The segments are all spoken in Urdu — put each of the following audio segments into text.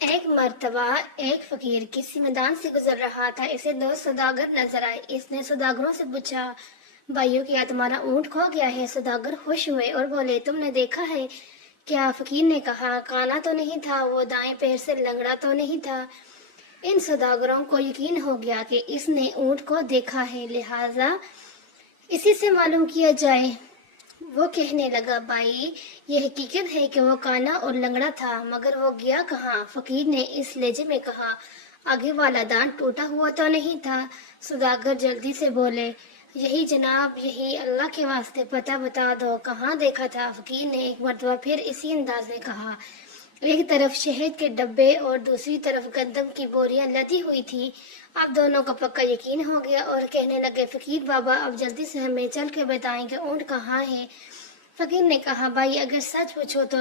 ایک مرتبہ ایک فقیر کسی میدان سے گزر رہا تھا۔ اسے دو سوداگر نظر آئے۔ اس نے سوداگروں سے پوچھا، بھائیو کیا تمہارا اونٹ کھو گیا ہے؟ سوداگر خوش ہوئے اور بولے، تم نے دیکھا ہے کیا؟ فقیر نے کہا، کانا تو نہیں تھا، وہ دائیں پیر سے لنگڑا تو نہیں تھا۔ ان سوداگروں کو یقین ہو گیا کہ اس نے اونٹ کو دیکھا ہے، لہٰذا اسی سے معلوم کیا جائے۔ وہ کہنے لگا، بھائی یہ حقیقت ہے کہ وہ کانا اور لنگڑا تھا، مگر وہ گیا کہاں؟ فقیر نے اس لہجے میں کہا، آگے والا دانت ٹوٹا ہوا تو نہیں تھا؟ سوداگر جلدی سے بولے، یہی جناب، یہی، اللہ کے واسطے پتہ بتا دو، کہاں دیکھا تھا؟ فقیر نے ایک مرتبہ پھر اسی انداز میں کہا۔ ایک طرف شہد کے ڈبے اور دوسری طرف گندم کی بوریاں لدی ہوئی تھی۔ اب دونوں کو پکا یقین ہو گیا اور کہنے لگے، فقیر بابا اب جلدی سے ہمیں چل کے بتائیں کہ اونٹ کہاں ہے۔ فقیر نے کہا، بھائی اگر سچ پوچھو تو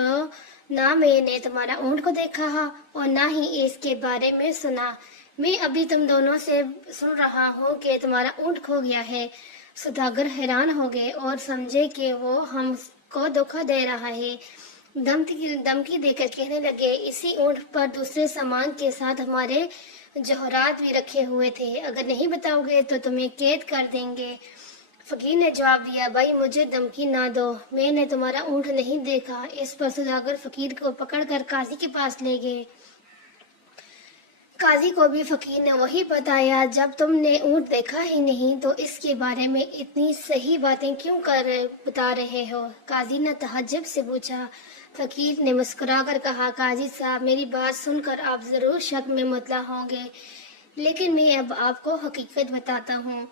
نہ میں نے تمہارا اونٹ کو دیکھا اور نہ ہی اس کے بارے میں سنا۔ میں ابھی تم دونوں سے سن رہا ہوں کہ تمہارا اونٹ کھو گیا ہے۔ سوداگر حیران ہو گئے اور سمجھے کہ وہ ہم کو دھوکہ دے رہا ہے۔ دھمکی دے کر کہنے لگے، اسی اونٹ پر دوسرے سامان کے ساتھ ہمارے جوہرات بھی رکھے ہوئے تھے، اگر نہیں بتاؤ گے تو تمہیں قید کر دیں گے۔ فقیر نے جواب دیا، بھائی مجھے دھمکی نہ دو، میں نے تمہارا اونٹ نہیں دیکھا۔ اس پر سوداگر فقیر کو پکڑ کر قاضی کے پاس لے گئے۔ قاضی کو بھی فقیر نے وہی بتایا، جب تم نے اونٹ دیکھا ہی نہیں تو اس کے بارے میں اتنی صحیح باتیں کیوں بتا رہے ہو؟ قاضی نے تعجب سے پوچھا۔ فقیر نے مسکرا کر کہا، قاضی صاحب میری بات سن کر آپ ضرور شک میں مبتلا ہوں گے، لیکن میں اب آپ کو حقیقت بتاتا ہوں۔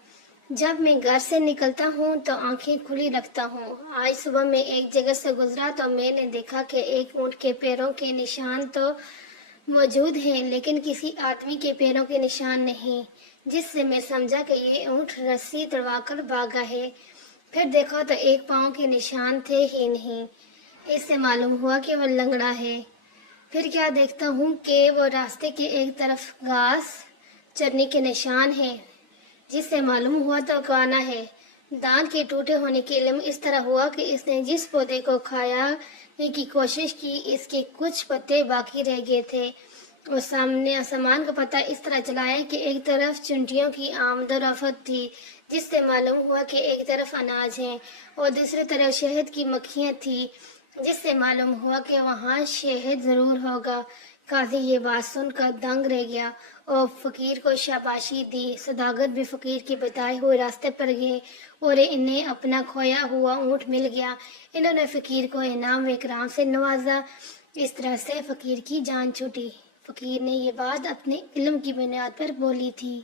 جب میں گھر سے نکلتا ہوں تو آنکھیں کھلی رکھتا ہوں۔ آج صبح میں ایک جگہ سے گزرا تو میں نے دیکھا کہ ایک اونٹ کے پیروں کے نشان تو موجود ہیں، لیکن کسی آدمی کے پیروں کے نشان نہیں، جس سے میں سمجھا کہ یہ اونٹ رسی تڑوا کر بھاگا ہے۔ پھر دیکھا تو ایک پاؤں کے نشان تھے ہی نہیں، اس سے معلوم ہوا کہ وہ لنگڑا ہے۔ پھر کیا دیکھتا ہوں کہ وہ راستے کے ایک طرف گھاس چرنے کے نشان ہیں، جس سے معلوم ہوا تو کانا ہے۔ دانت کے ٹوٹے ہونے کے علم اس طرح ہوا کہ اس نے جس پودے کو کھانے کی کوشش کی، اس کے کچھ پتے باقی رہ گئے تھے۔ اور سامنے آسمان کا پتہ اس طرح چلایا کہ ایک طرف چنٹیوں کی آمد و رفت تھی، جس سے معلوم ہوا کہ ایک طرف اناج ہے، اور دوسری طرف شہد کی مکھیاں تھیں، جس سے معلوم ہوا کہ وہاں شہد ضرور ہوگا۔ قاضی یہ بات سن کر دنگ رہ گیا اور فقیر کو شاباشی دی۔ سوداگر بھی فقیر کے بتائے ہوئے راستے پر گئے اور انہیں اپنا کھویا ہوا اونٹ مل گیا۔ انہوں نے فقیر کو انعام و اکرام سے نوازا۔ اس طرح سے فقیر کی جان چھوٹی۔ فقیر نے یہ بات اپنے علم کی بنیاد پر بولی تھی۔